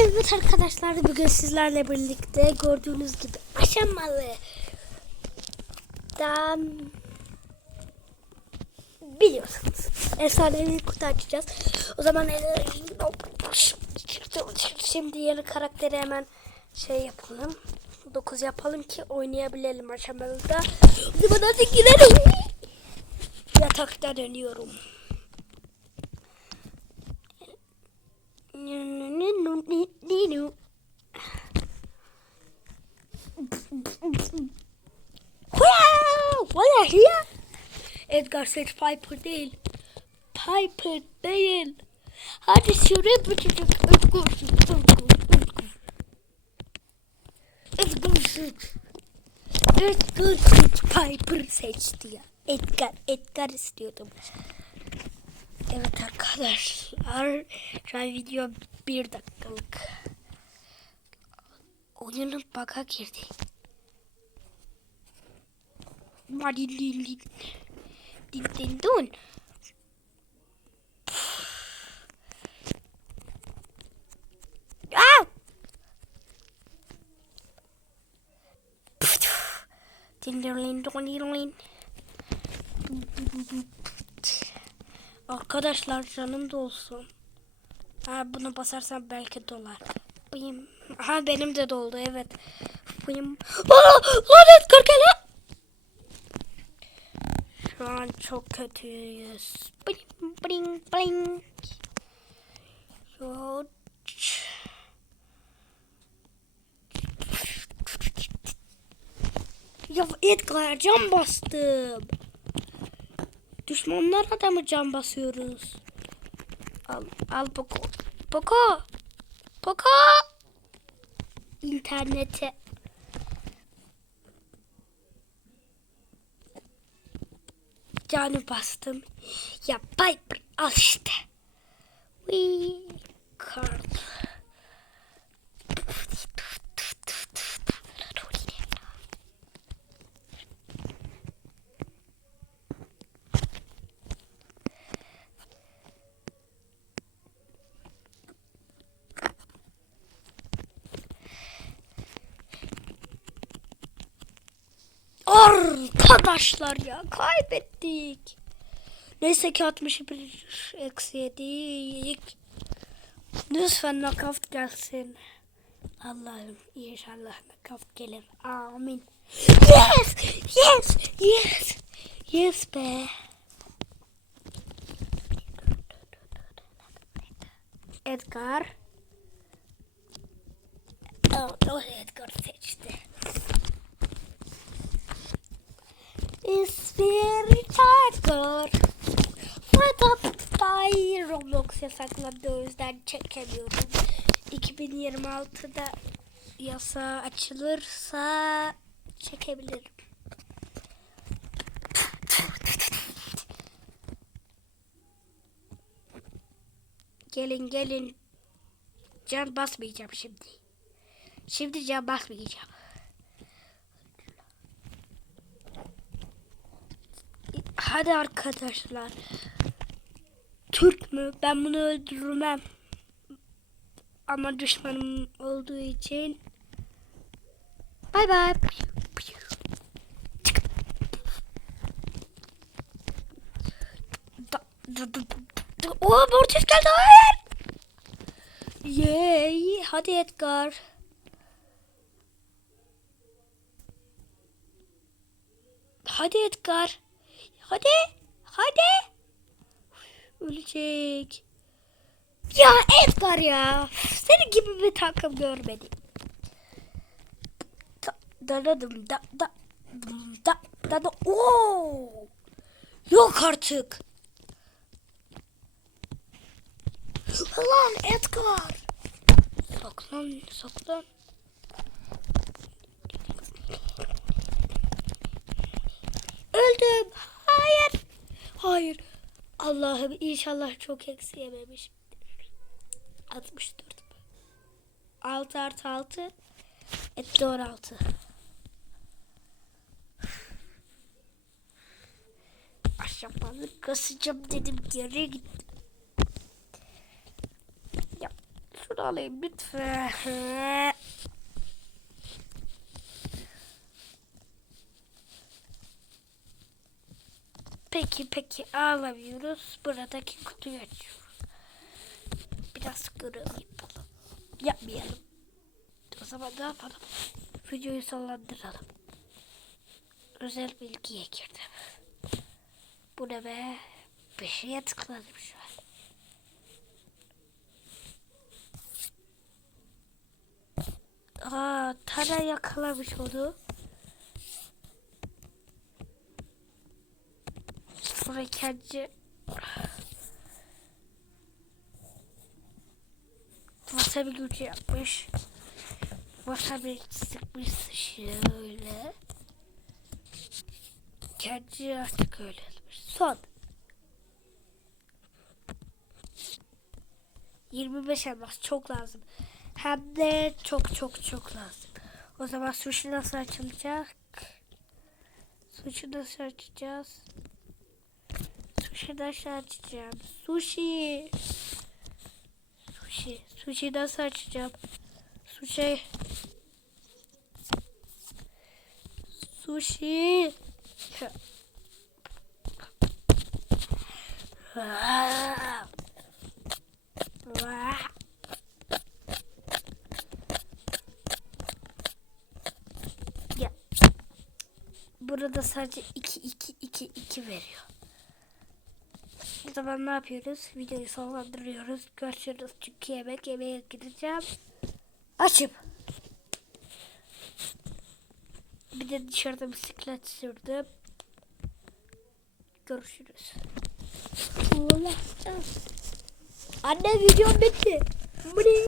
Evet arkadaşlar bugün sizlerle birlikte gördüğünüz gibi aşamalı dan biliyorsunuz efsanevi kutu açacağız. O zaman şimdi yeni karakteri hemen şey yapalım. 9 yapalım ki oynayabilelim aşamalıda. O zaman hadi girelim. Yatakta dönüyorum. Valla ya. Edgar Search Piper değil. Piper değil. Hadi şuraya Edgar Search. Edgar Search Piper seçti ya. Edgar, Edgar istiyordum. Evet arkadaşlar. Şu an video bir dakikalık. Oyunun baka girdi. Madilin din din dun. Ah! Dindirlin donirlin. Arkadaşlar canım da olsun. Ha bunu basarsam belki dolar. Bıyım. Ha benim de doldu evet. Bıyım. Aa, lanet korkala. Şu an çok kötüyüz. Bling bling bling. Yo. Ya Edgar cam bastım. Düşmanlara da mı cam basıyoruz? Al, al Poco. Poco. Poco. İnternete. Canı bastım. Ya Piper al işte. Wee. Kart. Arkadaşlar ya kaybettik. Neyse ki 61 eksi yedik. Lütfen knockout gelsin. Allah'ım inşallah knockout gelir. Amin. Yes! Yes! Yes! Yes be. Edgar. Oh, o Edgar seçti. İsmir Çarkır. Spotify Roblox yasakladı o yüzden çekemiyorum. 2026'da yasa açılırsa çekebilirim. Gelin gelin. Can basmayacağım şimdi. Şimdi can basmayacağım. Hadi arkadaşlar. Türk mü? Ben bunu öldürmem. Ama düşmanım olduğu için. Bay bay. Oo Mortis geldi. Hayır. Yay. Hadi Edgar. Hadi Edgar. Hadi. Hadi. Ölecek. Ya Edgar ya. Senin gibi bir takım görmedim. Da da da da da da da da. Oo! Yok artık. Lan Edgar. Saklan, saklan. Öldüm. Hayır. Hayır. Allah'ım inşallah çok eksi yememişim. 64. 6 artı 6 etti 16. Aşamalı kasacağım dedim geri gittim. Ya Şunu alayım lütfen. Peki peki ağlamıyoruz. Buradaki kutuyu açıyoruz. Biraz kırıl yapalım. Yapmayalım. O zaman ne yapalım? Videoyu sonlandıralım. Özel bilgiye girdim. Bu ne be? Bir şeye tıkladım şu an. Aa, Tara yakalamış onu. Sonra kendi wasabi gücü yapmış. Wasabi sıkmış şöyle. Kendi artık öyle yapmış. Son. 25 elmas çok lazım. Hem de çok çok çok lazım. O zaman sushi nasıl açılacak? Sushi nasıl açacağız? Nasıl açacağım? Sushi. Sushi. Sushi nasıl açacağım? Sushi. Sushi. Ya. Burada sadece 2 2 2 2 veriyor. O zaman ne yapıyoruz? Videoyu sonlandırıyoruz. Görüşürüz. Çünkü yemek yemeye gideceğim. Açıp. Bir de dışarıda bisiklet sürdüm. Görüşürüz. Ulaşacağız. Anne videom bitti.